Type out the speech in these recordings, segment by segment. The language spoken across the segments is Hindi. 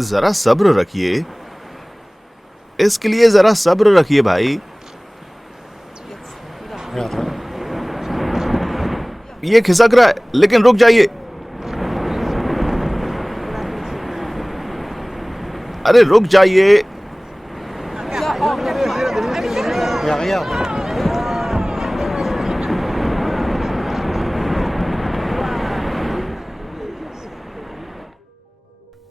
जरा सब्र रखिए, इसके लिए जरा सब्र रखिए भाई। ये खिसक रहा है, लेकिन रुक जाइए। अरे रुक जाइए।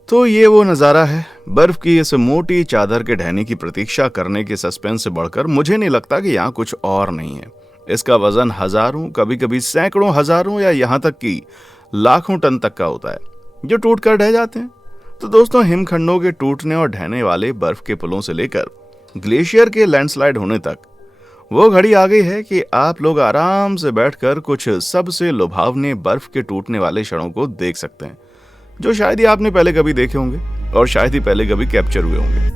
तो ये वो नज़ारा है। बर्फ की इस मोटी चादर के ढहने की प्रतीक्षा करने के सस्पेंस से बढ़कर मुझे नहीं लगता कि यहाँ कुछ और नहीं है। इसका वजन हजारों, कभी कभी सैकड़ों, हजारों या यहाँ तक कि लाखों टन तक का होता है, जो टूट कर ढह जाते हैं। तो दोस्तों, हिमखंडों के टूटने और ढहने वाले बर्फ के पुलों से लेकर ग्लेशियर के लैंडस्लाइड होने तक वो घड़ी आ गई है कि आप लोग आराम से बैठकर कुछ सबसे लुभावने बर्फ के टूटने वाले क्षणों को देख सकते हैं, जो शायद ही आपने पहले कभी देखे होंगे और शायद ही पहले कभी कैप्चर हुए होंगे।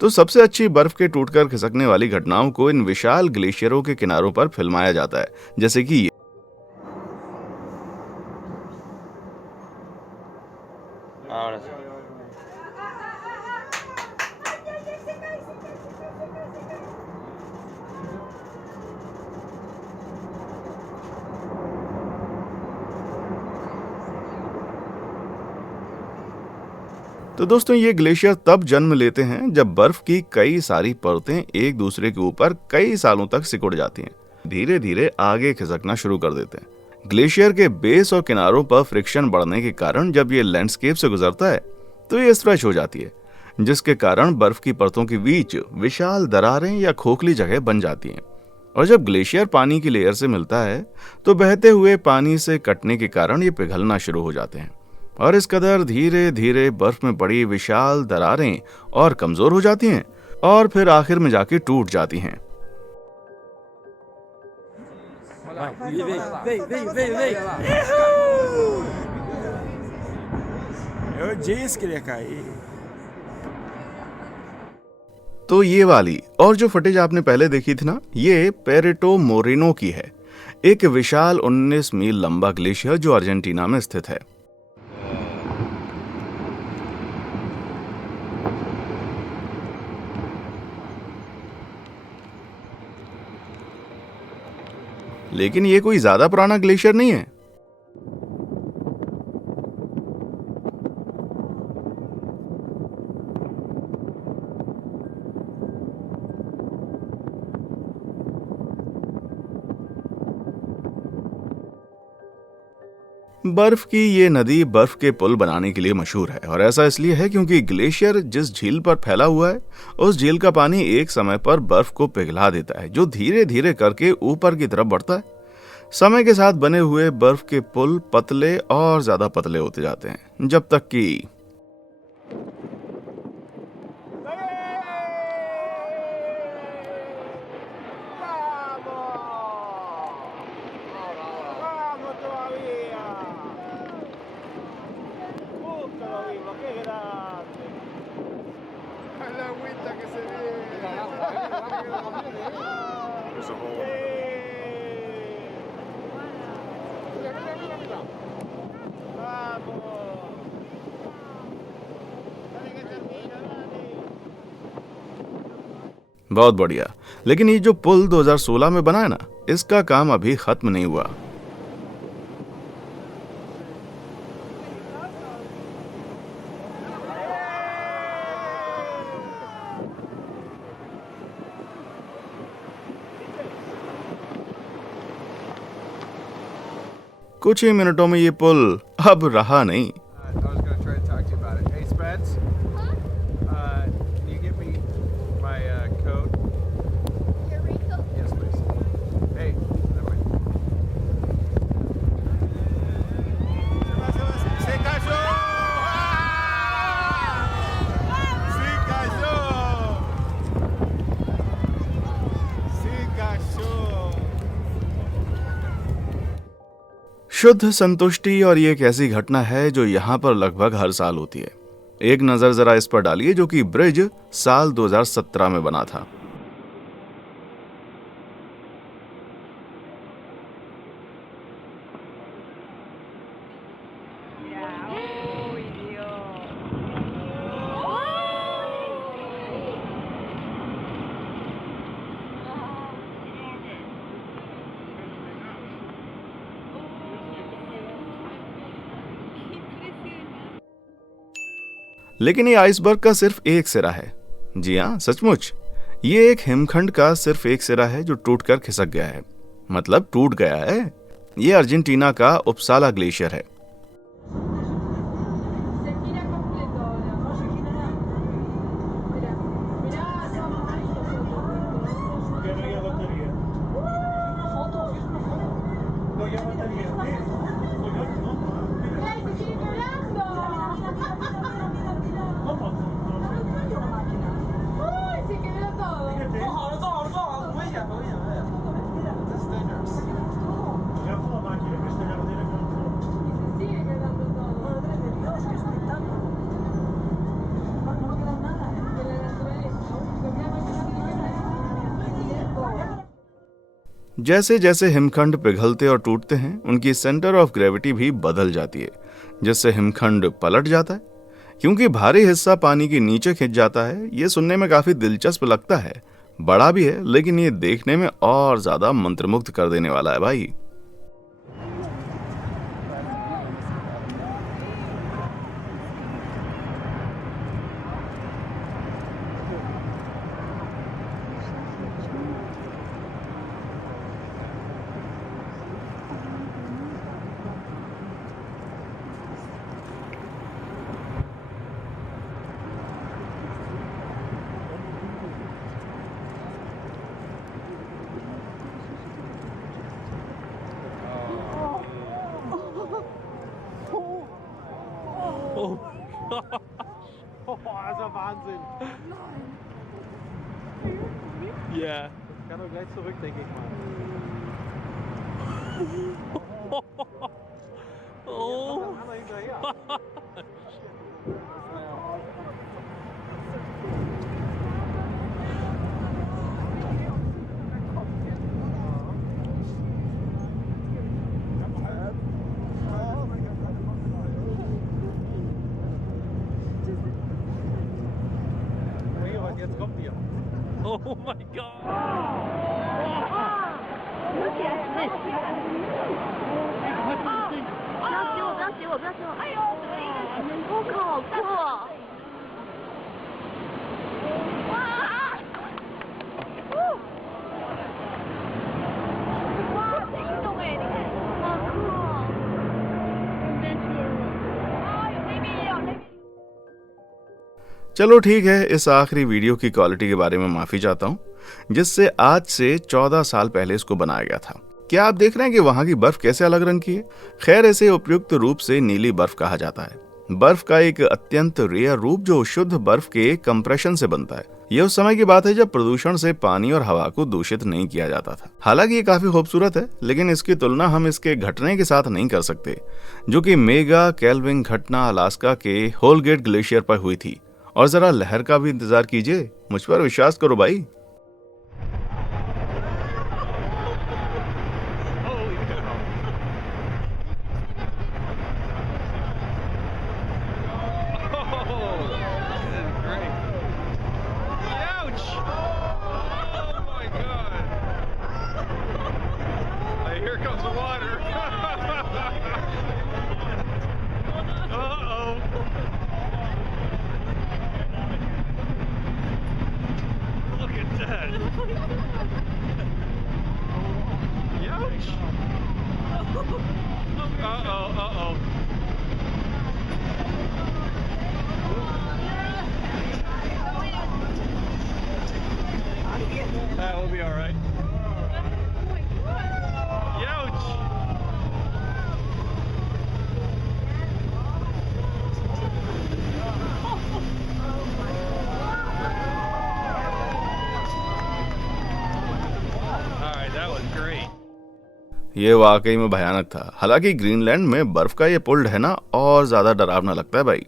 तो सबसे अच्छी बर्फ के टूटकर खिसकने वाली घटनाओं को इन विशाल ग्लेशियरों के किनारों पर फिल्माया जाता है, जैसे कि ये। तो दोस्तों, ये ग्लेशियर तब जन्म लेते हैं जब बर्फ की कई सारी परतें एक दूसरे के ऊपर कई सालों तक सिकुड़ जाती हैं, धीरे धीरे आगे खिसकना शुरू कर देते हैं। ग्लेशियर के बेस और किनारों पर फ्रिक्शन बढ़ने के कारण जब ये लैंडस्केप से गुजरता है तो ये स्ट्रेच हो जाती है, जिसके कारण बर्फ की परतों के बीच विशाल दरारें या खोखली जगह बन जाती हैं। और जब ग्लेशियर पानी की लेयर से मिलता है तो बहते हुए पानी से कटने के कारण ये पिघलना शुरू हो जाते हैं और इस कदर धीरे धीरे बर्फ में पड़ी विशाल दरारें और कमजोर हो जाती हैं और फिर आखिर में जाके टूट जाती हैं। तो ये वाली और जो फुटेज आपने पहले देखी थी ना, ये पेरेटो मोरेनो की है, एक विशाल 19 मील लंबा ग्लेशियर जो अर्जेंटीना में स्थित है। लेकिन ये कोई ज्यादा पुराना ग्लेशियर नहीं है। बर्फ की ये नदी बर्फ के पुल बनाने के लिए मशहूर है और ऐसा इसलिए है क्योंकि ग्लेशियर जिस झील पर फैला हुआ है उस झील का पानी एक समय पर बर्फ को पिघला देता है, जो धीरे धीरे करके ऊपर की तरफ बढ़ता है। समय के साथ बने हुए बर्फ के पुल पतले और ज्यादा पतले होते जाते हैं, जब तक कि बहुत बढ़िया। लेकिन ये जो पुल 2016 में बना है ना, इसका काम अभी खत्म नहीं हुआ। कुछ ही मिनटों में ये पुल अब रहा नहीं। शुद्ध संतुष्टि, और ये एक ऐसी घटना है जो यहाँ पर लगभग हर साल होती है। एक नजर जरा इस पर डालिए जो कि ब्रिज साल 2017 में बना था। लेकिन ये आइसबर्ग का सिर्फ एक सिरा है। जी हाँ, सचमुच ये एक हिमखंड का सिर्फ एक सिरा है जो टूटकर खिसक गया है, मतलब टूट गया है। ये अर्जेंटीना का उपसाला ग्लेशियर है। जैसे जैसे हिमखंड पिघलते और टूटते हैं, उनकी सेंटर ऑफ ग्रेविटी भी बदल जाती है, जिससे हिमखंड पलट जाता है क्योंकि भारी हिस्सा पानी के नीचे खिंच जाता है। ये सुनने में काफी दिलचस्प लगता है, बड़ा भी है, लेकिन ये देखने में और ज्यादा मंत्रमुग्ध कर देने वाला है भाई। Oh gosh. Oh, das ist ja Wahnsinn. Ja. Das kann doch gleich zurück, denke ich mal. Oh. Jetzt kommt ihr. Oh mein Gott. चलो ठीक है, इस आखिरी वीडियो की क्वालिटी के बारे में माफी चाहता हूँ, जिससे आज से 14 साल पहले इसको बनाया गया था। क्या आप देख रहे हैं कि वहां की बर्फ कैसे अलग रंग की है? खैर, इसे उपयुक्त रूप से नीली बर्फ कहा जाता है। बर्फ का एक अत्यंत रेयर रूप जो शुद्ध बर्फ के कंप्रेशन से बनता है। यह उस समय की बात है जब प्रदूषण से पानी और हवा को दूषित नहीं किया जाता था। हालांकि ये काफी खूबसूरत है, लेकिन इसकी तुलना हम इसके घटने के साथ नहीं कर सकते, जो कि मेगा केल्विन घटना अलास्का के होलगेट ग्लेशियर पर हुई थी। और जरा लहर का भी इंतजार कीजिए, मुझ पर विश्वास करो भाई। That will be all right. Ouch! All right, that was great. ये वाकई में भयानक था। हालांकि ग्रीनलैंड में बर्फ का ये पुल ढहना और ज्यादा डरावना लगता है भाई।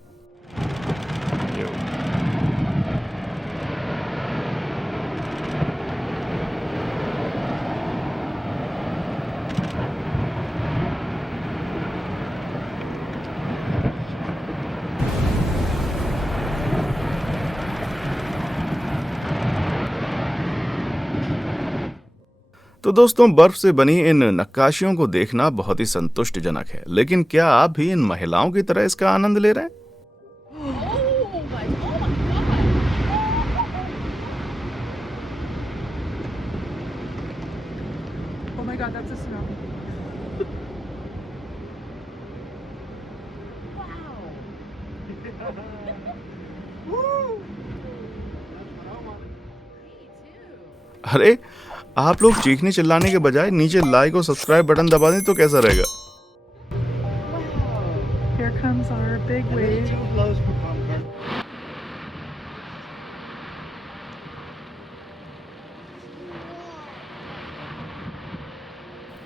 तो दोस्तों, बर्फ से बनी इन नक्काशियों को देखना बहुत ही संतुष्टिजनक है, लेकिन क्या आप भी इन महिलाओं की तरह इसका आनंद ले रहे हैं? Oh my god, that's a snow. अरे आप लोग चीखने चिल्लाने के बजाय नीचे लाइक और सब्सक्राइब बटन दबा दें तो कैसा रहेगा? Here comes our big wave.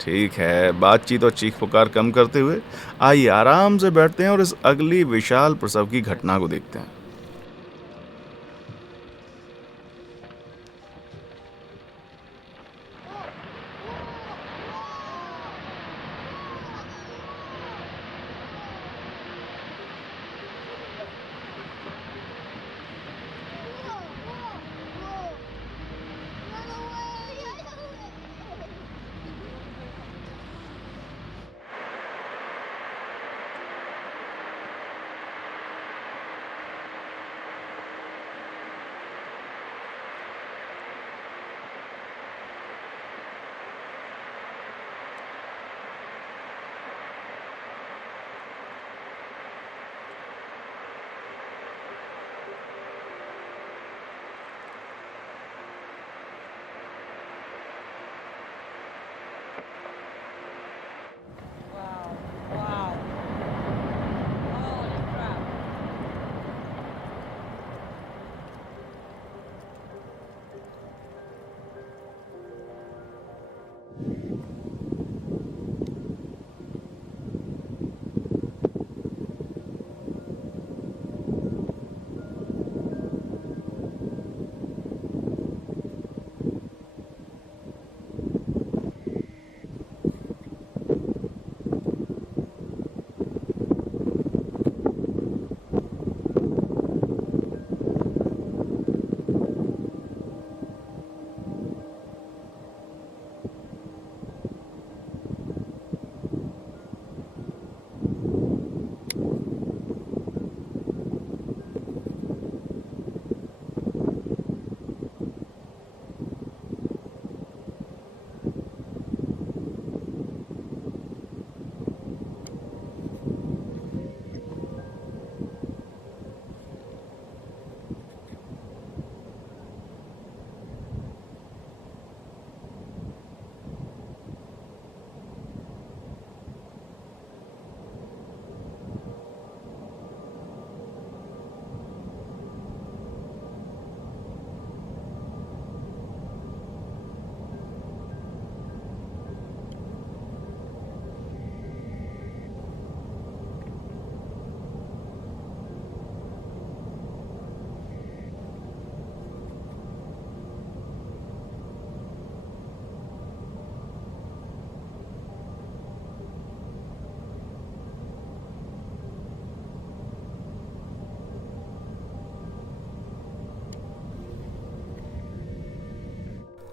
ठीक है, बातचीत और चीख पुकार कम करते हुए आइए आराम से बैठते हैं और इस अगली विशाल प्रसव की घटना को देखते हैं।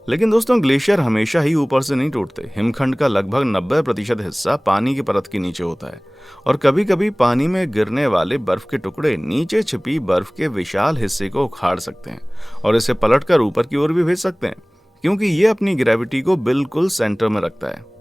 लेकिन दोस्तों ग्लेशियर हमेशा ही ऊपर से नहीं टूटते। हिमखंड का लगभग 90% हिस्सा पानी की परत के नीचे होता है और कभी कभी पानी में गिरने वाले बर्फ के टुकड़े नीचे छिपी बर्फ के विशाल हिस्से को उखाड़ सकते हैं और इसे पलटकर ऊपर की ओर भी भेज सकते हैं, क्योंकि ये अपनी ग्रेविटी को बिल्कुल सेंटर में रखता है।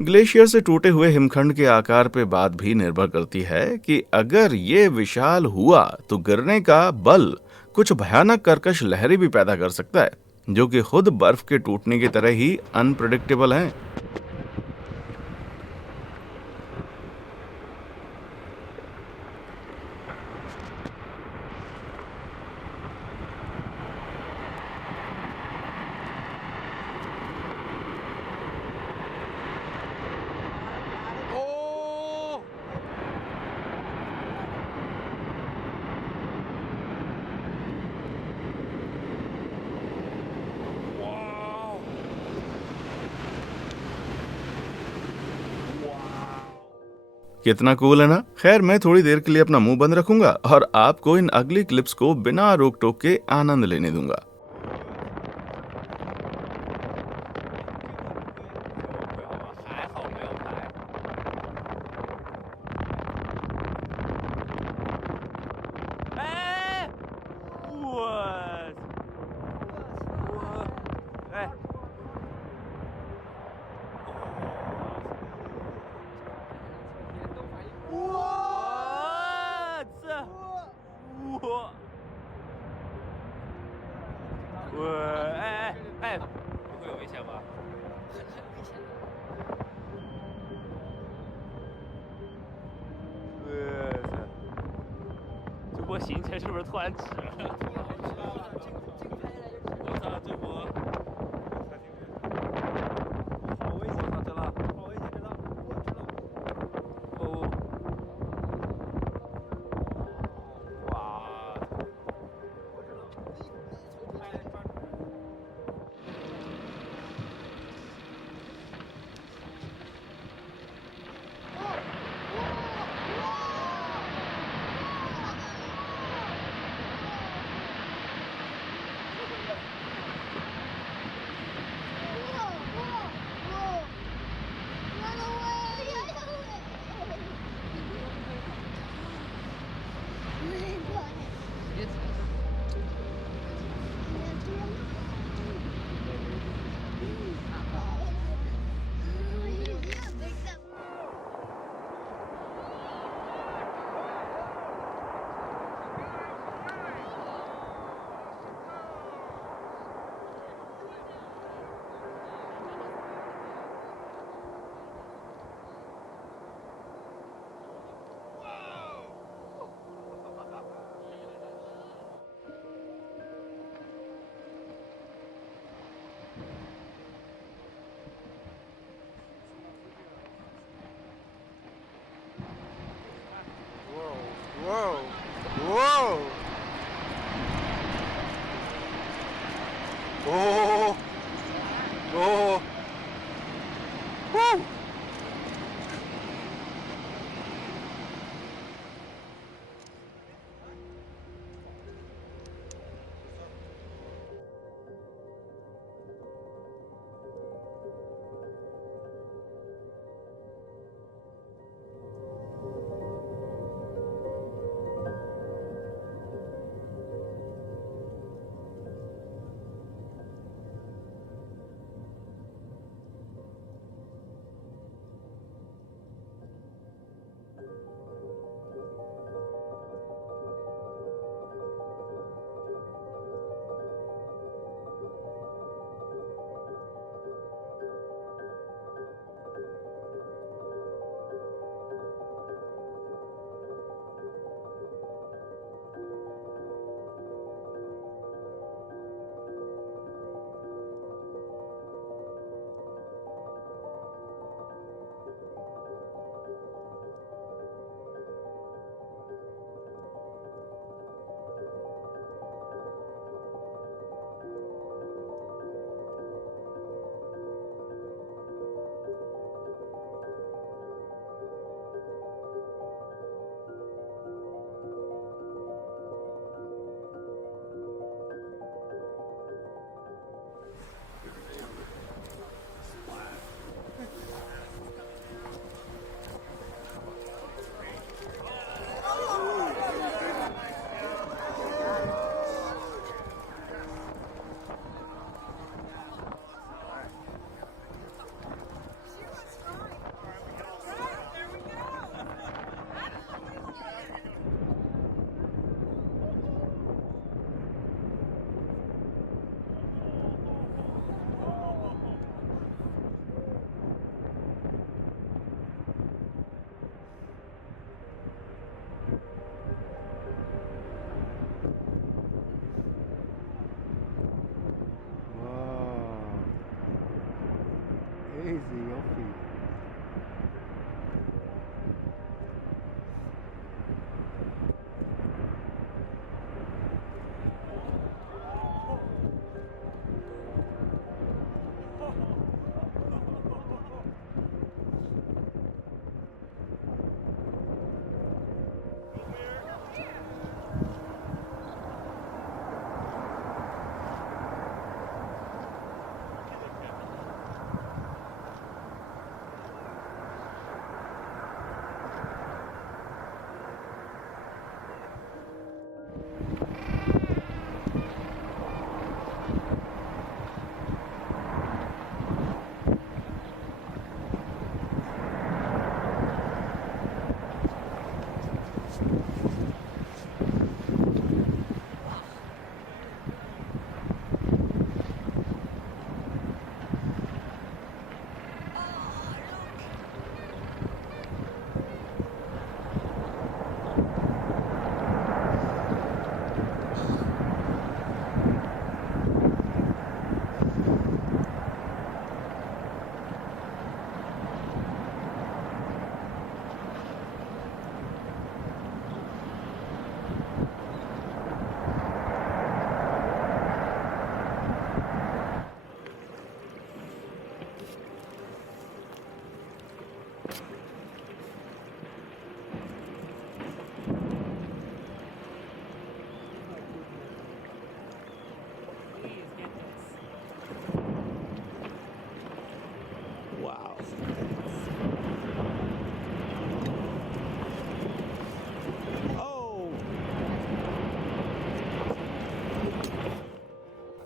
ग्लेशियर से टूटे हुए हिमखंड के आकार पे बात भी निर्भर करती है कि अगर ये विशाल हुआ तो गिरने का बल कुछ भयानक कर्कश लहरें भी पैदा कर सकता है, जो कि खुद बर्फ के टूटने की तरह ही अनप्रिडिक्टेबल हैं। Oh! Wow! कितना कूल है ना। खैर, मैं थोड़ी देर के लिए अपना मुंह बंद रखूंगा और आपको इन अगली क्लिप्स को बिना रोक टोक के आनंद लेने दूंगा। 还好没有拍。哎，哎，哎，不会有危险吧？这波行程是不是突然止了？我操，这波好危险！我操，这浪，好危险！这浪，哦，哇！Whoa! Whoa! Oh! Oh! Woo!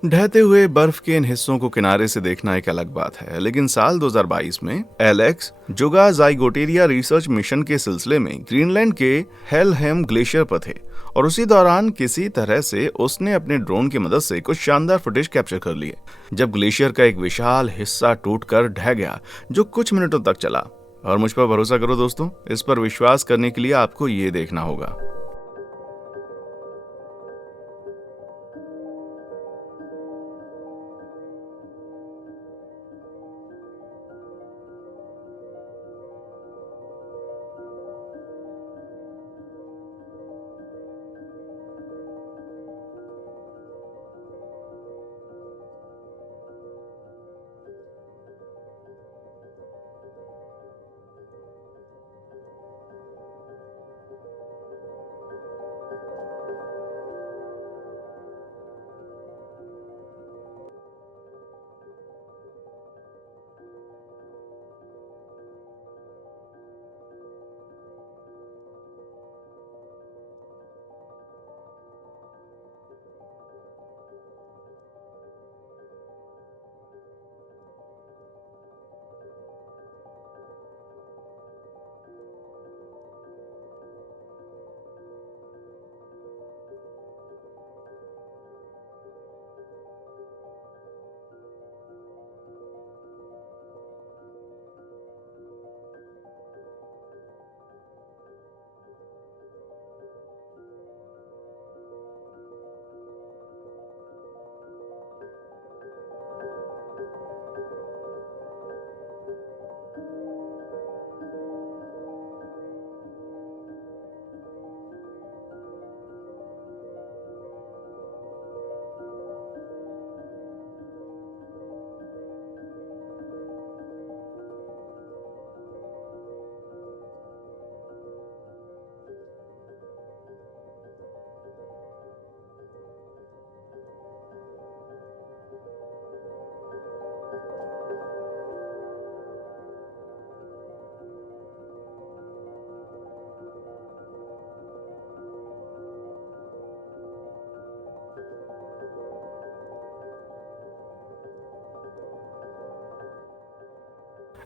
ढहते हुए बर्फ के इन हिस्सों को किनारे से देखना एक अलग बात है, लेकिन साल 2022 में एलेक्स जुगाज़ाइगोटेरिया रिसर्च मिशन के सिलसिले में ग्रीनलैंड के हेलहेम ग्लेशियर पर थे और उसी दौरान किसी तरह से उसने अपने ड्रोन की मदद से कुछ शानदार फुटेज कैप्चर कर लिए जब ग्लेशियर का एक विशाल हिस्सा टूटकर ढह गया जो कुछ मिनटों तक चला। और मुझ पर भरोसा करो दोस्तों, इस पर विश्वास करने के लिए आपको ये देखना होगा।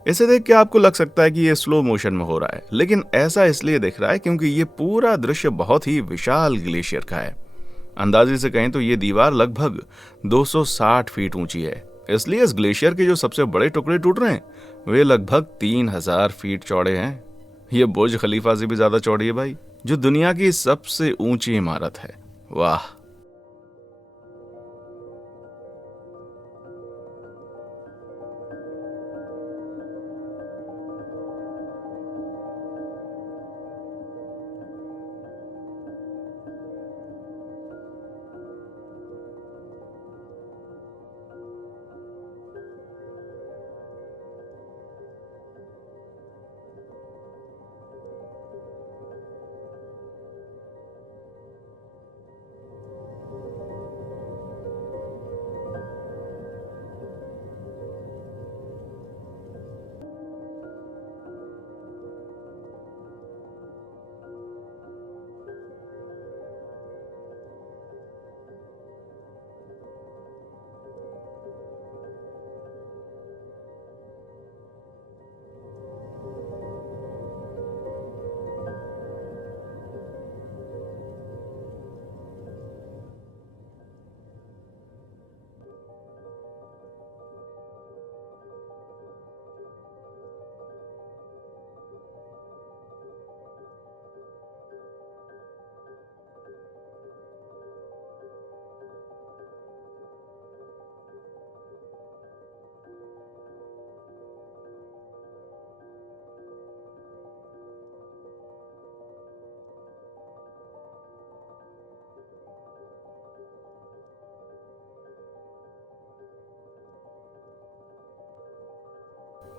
इसे देख के आपको लग सकता है कि ये स्लो मोशन में हो रहा है, लेकिन ऐसा इसलिए दिख रहा है क्योंकि ये पूरा दृश्य बहुत ही विशाल ग्लेशियर का है। अंदाजे से कहें तो ये दीवार लगभग 260 फीट ऊंची है, इसलिए इस ग्लेशियर के जो सबसे बड़े टुकड़े टूट रहे हैं वे लगभग 3000 फीट चौड़े हैं। ये बुर्ज खलीफा से भी ज्यादा चौड़ी है भाई, जो दुनिया की सबसे ऊंची इमारत है। वाह।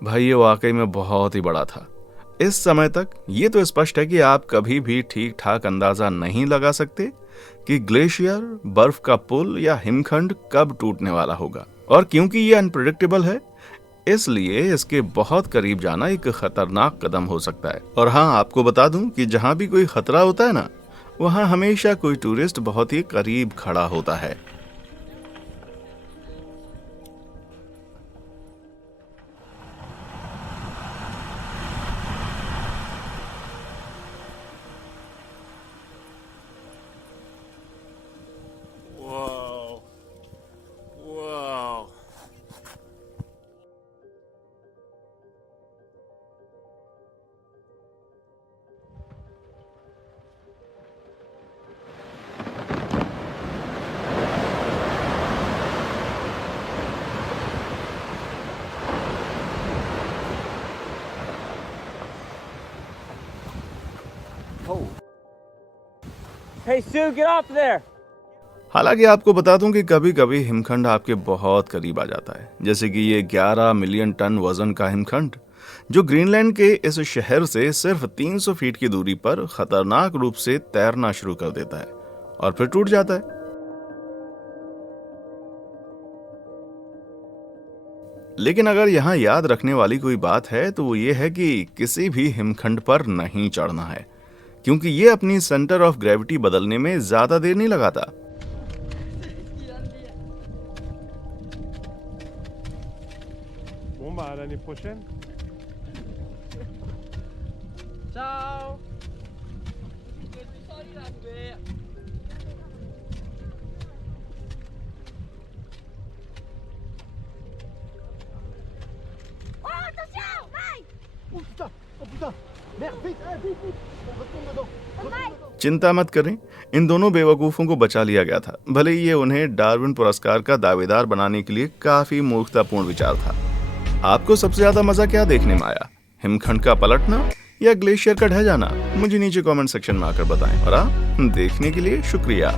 भाई ये वाकई में बहुत ही बड़ा था। इस समय तक ये तो स्पष्ट है कि आप कभी भी ठीक ठाक अंदाजा नहीं लगा सकते कि ग्लेशियर, बर्फ का पुल या हिमखंड कब टूटने वाला होगा। और क्योंकि ये अनप्रेडिक्टेबल है, इसलिए इसके बहुत करीब जाना एक खतरनाक कदम हो सकता है। और हाँ, आपको बता दूं कि जहां भी कोई खतरा होता है ना, वहां हमेशा कोई टूरिस्ट बहुत ही करीब खड़ा होता है। Hey, Sue, get off there. हालांकि आपको बता दूं कि कभी कभी हिमखंड आपके बहुत करीब आ जाता है, जैसे कि ये 11 मिलियन टन वजन का हिमखंड जो ग्रीनलैंड के इस शहर से सिर्फ 300 फीट की दूरी पर खतरनाक रूप से तैरना शुरू कर देता है और फिर टूट जाता है। लेकिन अगर यहाँ याद रखने वाली कोई बात है तो वो ये है कि किसी भी हिमखंड पर नहीं चढ़ना है, क्योंकि ये अपनी सेंटर ऑफ ग्रेविटी बदलने में ज्यादा देर नहीं लगाता। Bon, bah, à l'année prochaine. Ciao. Oh, attention! Mike! Oh putain! Merde, vite, vite, vite! On retourne dedans! चिंता मत करें, इन दोनों बेवकूफों को बचा लिया गया था, भले ही ये उन्हें डार्विन पुरस्कार का दावेदार बनाने के लिए काफी मूर्खतापूर्ण विचार था। आपको सबसे ज्यादा मजा क्या देखने में आया, हिमखंड का पलटना या ग्लेशियर का ढह जाना? मुझे नीचे कमेंट सेक्शन में आकर बताएं। और देखने के लिए शुक्रिया।